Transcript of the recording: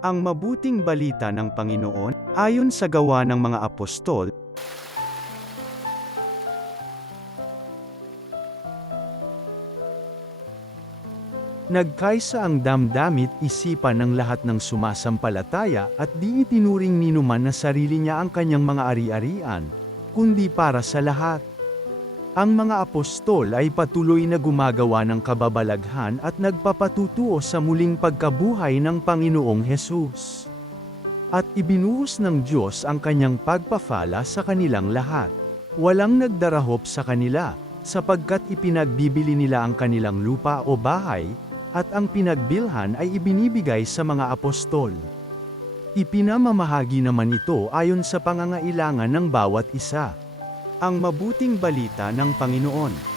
Ang mabuting balita ng Panginoon, ayon sa Gawa ng mga Apostol, nagkaisa ang damdamit isipan ng lahat ng sumasampalataya at di itinuring ninuman na sarili niya ang kanyang mga ari-arian, kundi para sa lahat. Ang mga apostol ay patuloy na gumagawa ng kababalaghan at nagpapatutuo sa muling pagkabuhay ng Panginoong Hesus. At ibinuhos ng Diyos ang kanyang pagpapala sa kanilang lahat. Walang nagdarahop sa kanila, sapagkat ipinagbibili nila ang kanilang lupa o bahay, at ang pinagbilhan ay ibinibigay sa mga apostol. Ipinamamahagi naman ito ayon sa pangangailangan ng bawat isa. Ang mabuting balita ng Panginoon.